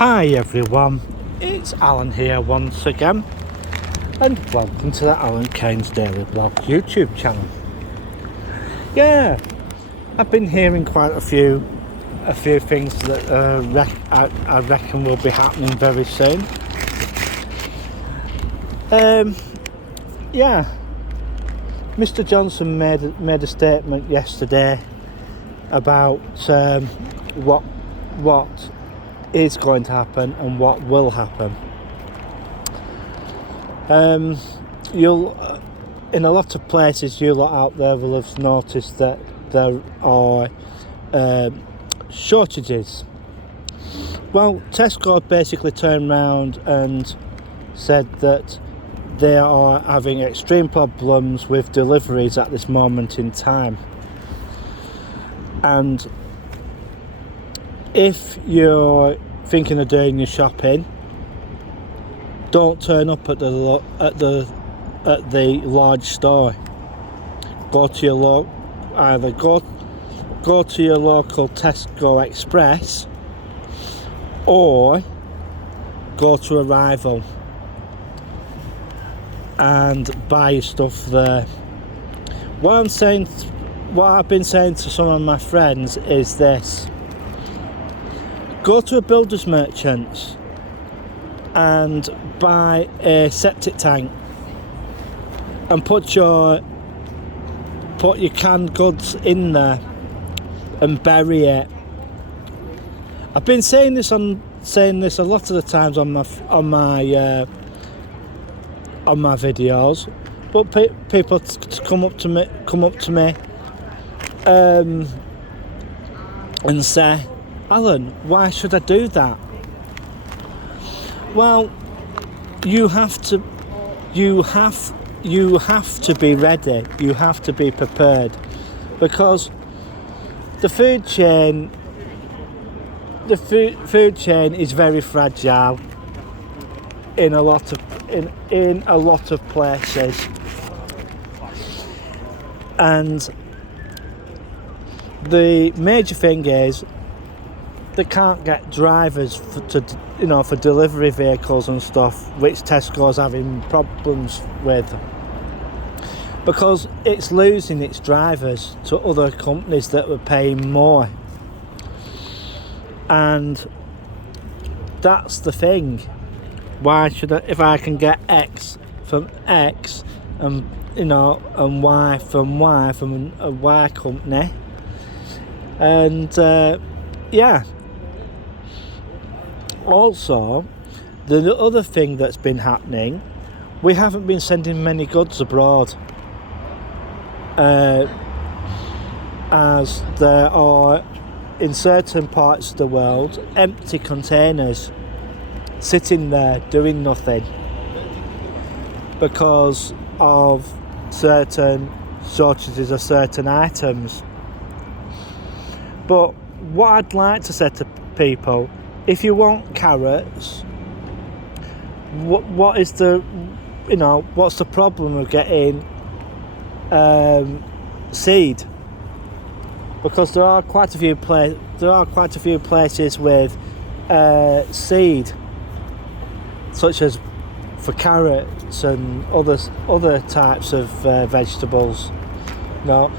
Hi everyone, it's Alan here once again, and welcome to the Alan Kane's Daily Blog YouTube channel. Yeah, I've been hearing quite a few things that I reckon will be happening very soon. Yeah, Mr. Johnson made a statement yesterday about what is going to happen and what will happen. You'll in a lot of places you lot out there will have noticed that there are shortages. Well, Tesco basically turned around and said that they are having extreme problems with deliveries at this moment in time, and if you're thinking of doing your shopping, don't turn up at the large store. Go to your go to your local Tesco Express, or go to Arrival and buy your stuff there. What I've been saying to some of my friends is this: go to a builder's merchants and buy a septic tank and put your canned goods in there and bury it. I've been saying this a lot of the times on my videos, but people come up to me and say, Alan, why should I do that? Well, you have to be ready. You have to be prepared, because the food chain is very fragile in a lot of places, and the major thing is they can't get drivers for delivery vehicles and stuff, which Tesco's having problems with, because it's losing its drivers to other companies that were paying more. And that's the thing. Why should I, if I can get X from X and and Y from a Y company? And yeah. Also, the other thing that's been happening, we haven't been sending many goods abroad, as there are, in certain parts of the world, empty containers sitting there doing nothing because of certain shortages of certain items. But what I'd like to say to people, if you want carrots, what's the problem with getting seed? Because there are quite a few places with seed, such as for carrots and other types of vegetables. Have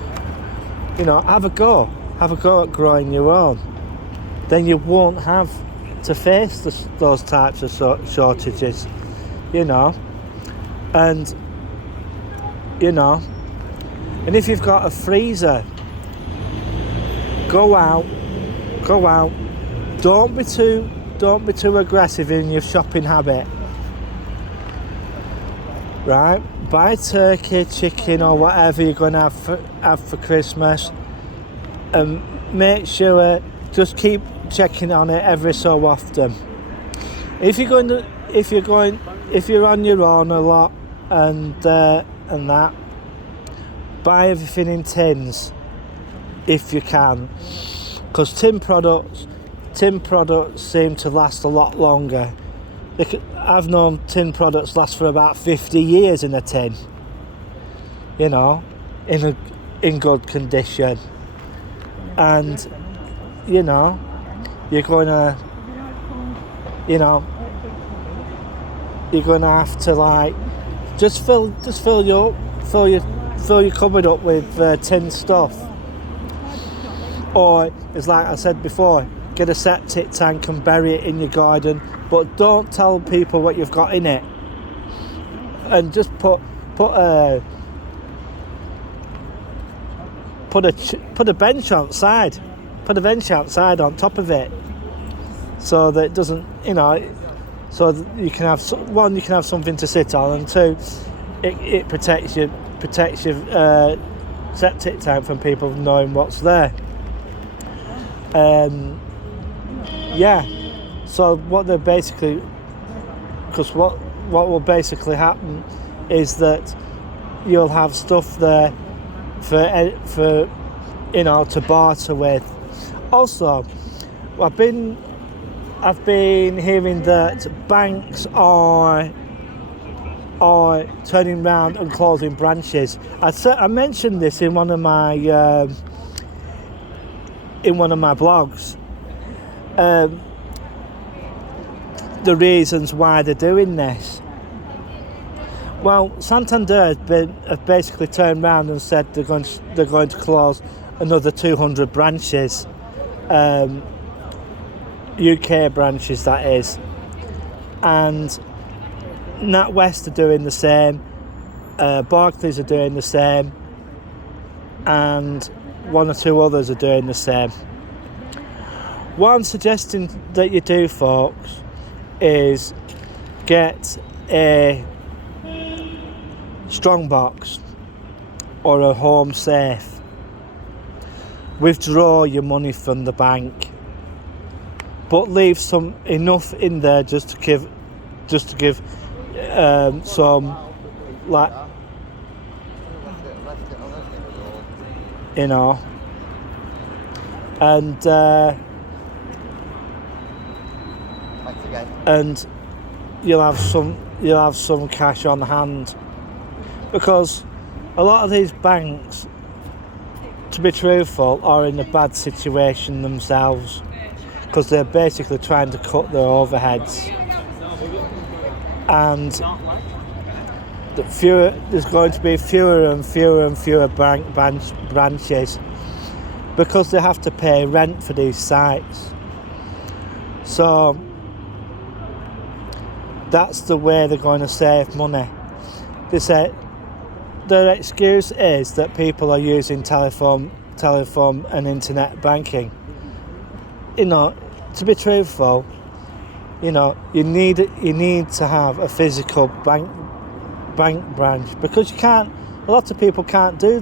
a go at growing your own. Then you won't have to face those types of shortages, and if you've got a freezer, go out. Don't be too aggressive in your shopping habit. Right? Buy turkey, chicken, or whatever you're going to have for Christmas, and make sure just keep checking on it every so often. If you're on your own a lot and that, buy everything in tins if you can, because tin products seem to last a lot longer. I've known tin products last for about 50 years in a tin, in good condition, and you're going to you know, you're gonna have to like just fill your cupboard up with tin stuff, or it's like I said before, get a septic tank and bury it in your garden, but don't tell people what you've got in it, and just put a bench outside, on top of it, so that it doesn't, so that you can have something to sit on, and two, it protects your septic tank from people knowing what's there. So what will basically happen is that you'll have stuff there for to barter with. Also, I've been hearing that banks are turning around and closing branches. I mentioned this in one of my blogs. The reasons why they're doing this. Well, Santander have basically turned around and said they're going to close another 200 branches, UK branches that is, and NatWest are doing the same, Barclays are doing the same, and one or two others are doing the same. What I'm suggesting that you do, folks, is get a strongbox or a home safe. Withdraw your money from the bank, but leave enough in there just to give some, like, and you'll have some cash on hand, because a lot of these banks, to be truthful, are in a bad situation themselves, because they're basically trying to cut their overheads, and there's going to be fewer and fewer branches, because they have to pay rent for these sites. So that's the way they're going to save money. They say their excuse is that people are using telephone and internet banking. To be truthful, you need to have a physical bank branch, because you can't. A lot of people can't do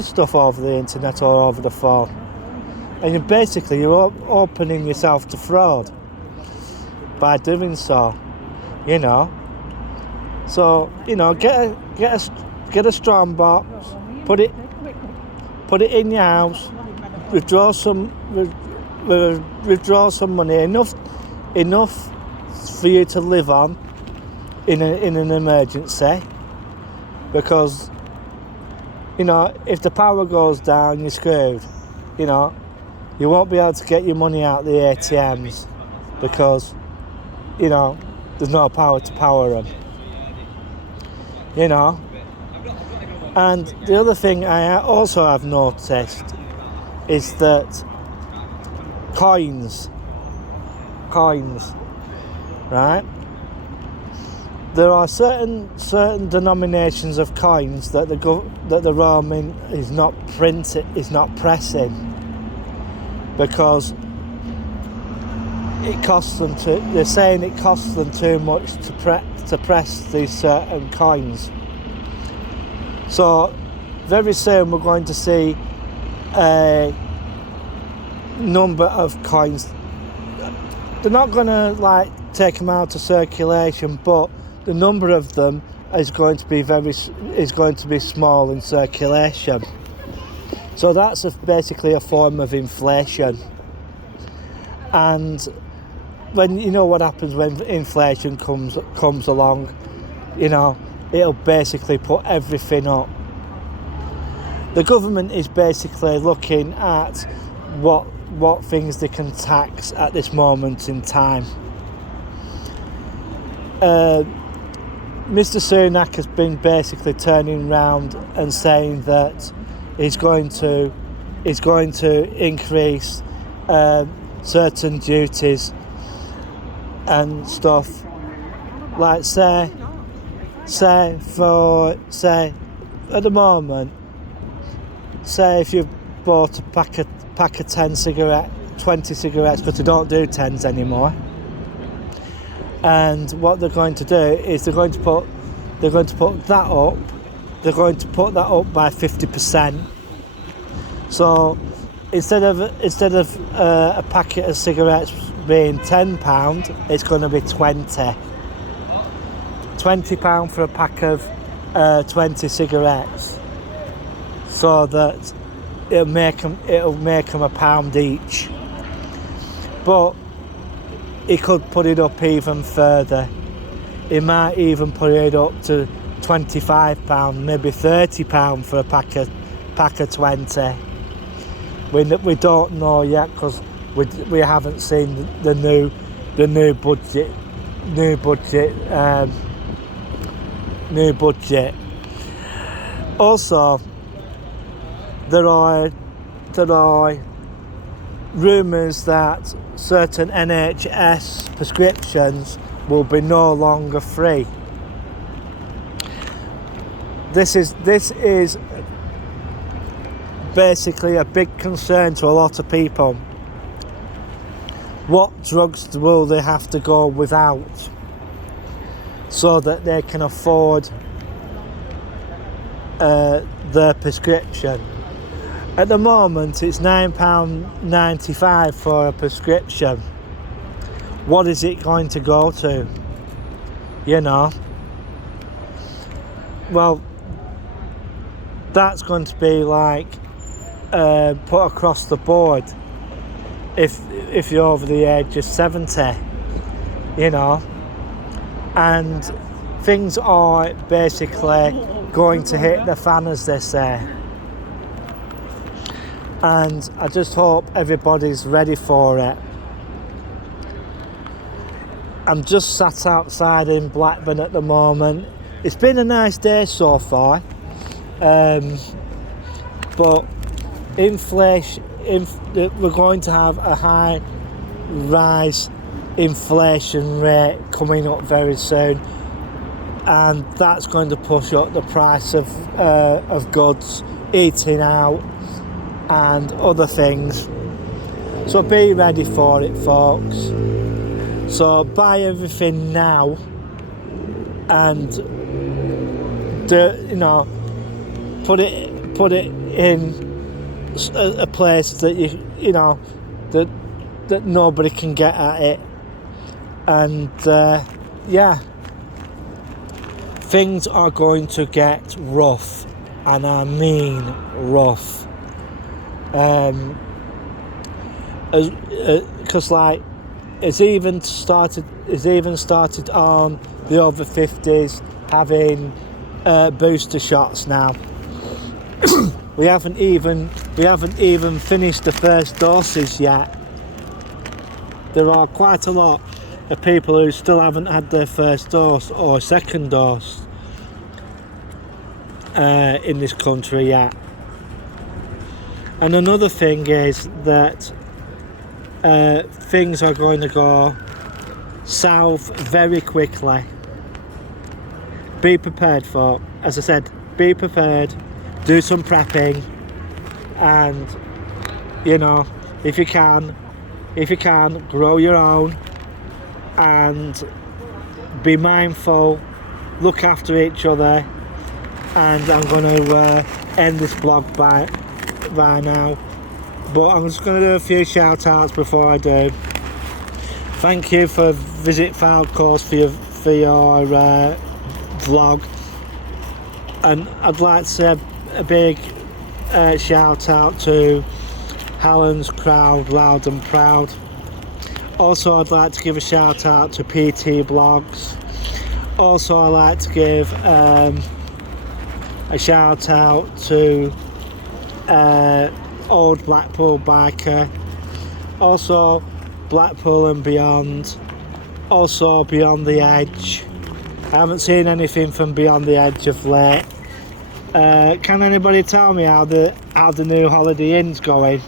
stuff over the internet or over the phone, and you're opening yourself to fraud by doing so. So get a strong box, put it in your house, withdraw some money, enough for you to live on in an emergency, because if the power goes down, you're screwed. You won't be able to get your money out the ATMs, because there's no power to power them. And the other thing I also have noticed is that coins, right? There are certain denominations of coins that the Roman is not pressing, because they're saying it costs them too much to press these certain coins. So very soon we're going to see a number of coins. They're not going to take them out of circulation, but the number of them is going to be small in circulation. So that's basically a form of inflation. And when what happens when inflation comes along, it'll basically put everything up. The government is basically looking at what things they can tax at this moment in time. Mr. Sunak has been basically turning around and saying that he's going to increase certain duties and stuff. Like say at the moment, say if you bought a pack of 20 cigarettes, because they don't do 10s anymore. And what they're going to do is they're going to put that up. They're going to put that up by 50%. So instead of a packet of cigarettes being £10, it's going to be £20 for a pack of 20 cigarettes. So that it'll make them £1 each. But he could put it up even further. He might even put it up to £25, maybe £30 for a pack of 20. We don't know yet because we haven't seen the new budget. Also, there are rumours that certain NHS prescriptions will be no longer free. This is basically a big concern to a lot of people. What drugs will they have to go without so that they can afford their prescription? At the moment, it's £9.95 for a prescription. What is it going to go to? You know? Well, that's going to be like put across the board if you're over the age of 70, you know? And things are basically going to hit the fan, as they say. And I just hope everybody's ready for it. I'm just sat outside in Blackburn at the moment. It's been a nice day so far, but inflation. We're going to have a high rise inflation rate coming up very soon, and that's going to push up the price of goods, eating out, and other things. So be ready for it, folks. So buy everything now, and put it in a place that that nobody can get at it. And things are going to get rough, and I mean rough. Because it's even started on the over 50s having booster shots now. we haven't even finished the first doses yet. There are quite a lot of people who still haven't had their first dose or second dose in this country yet. And another thing is that things are going to go south very quickly. Be prepared for, as I said, be prepared, do some prepping, and if you can, grow your own, and be mindful, look after each other. And I'm going to end this blog by now, but I'm just going to do a few shout outs before I do. Thank you for Visit File Course for your vlog, and I'd like to say a big shout out to Hallam's Crowd, Loud and Proud. Also, I'd like to give a shout out to PT Blogs. Also, I'd like to give a shout out to Old Blackpool Biker. Also, Blackpool and Beyond. Also Beyond the Edge. I haven't seen anything from Beyond the Edge of late. Can anybody tell me how the new Holiday Inn's going?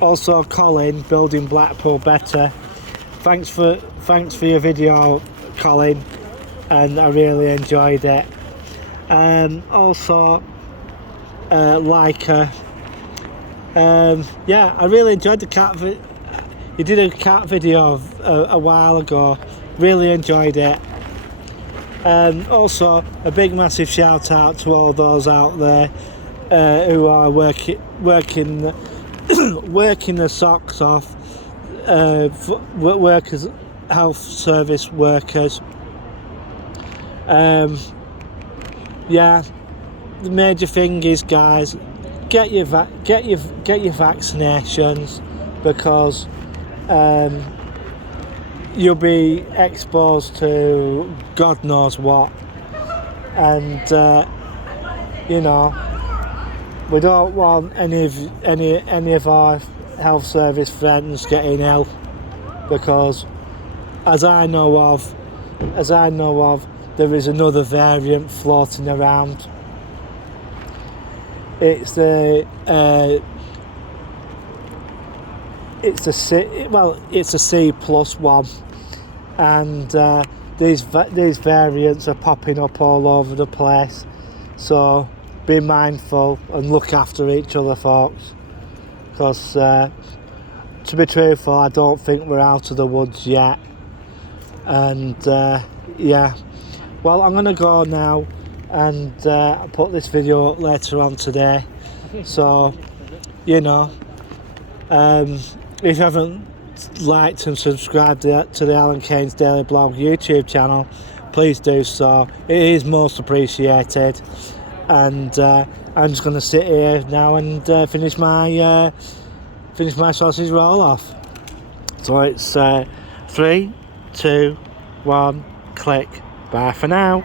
Also Colin, Building Blackpool Better. Thanks for your video, Colin, and I really enjoyed it. Also Leica. Yeah, I really enjoyed the cat video. You did a cat video a while ago. Really enjoyed it. Also a big massive shout out to all those out there who are working working the socks off, workers, health service workers. Yeah, the major thing is, guys, get your vaccinations, because you'll be exposed to God knows what, and you know, we don't want any of our health service friends getting ill, because as I know of, there is another variant floating around. It's the it's a C plus one, and these variants are popping up all over the place. So be mindful and look after each other, folks, because to be truthful, I don't think we're out of the woods yet. And yeah, well, I'm gonna go now, and I'll put this video up later on today. So, you know, if you haven't liked and subscribed to the Alan Keynes Daily Blog YouTube channel, please do so. It is most appreciated. And I'm just going to sit here now and finish my sausage roll off. So it's 3, 2, 1, click. Bye for now.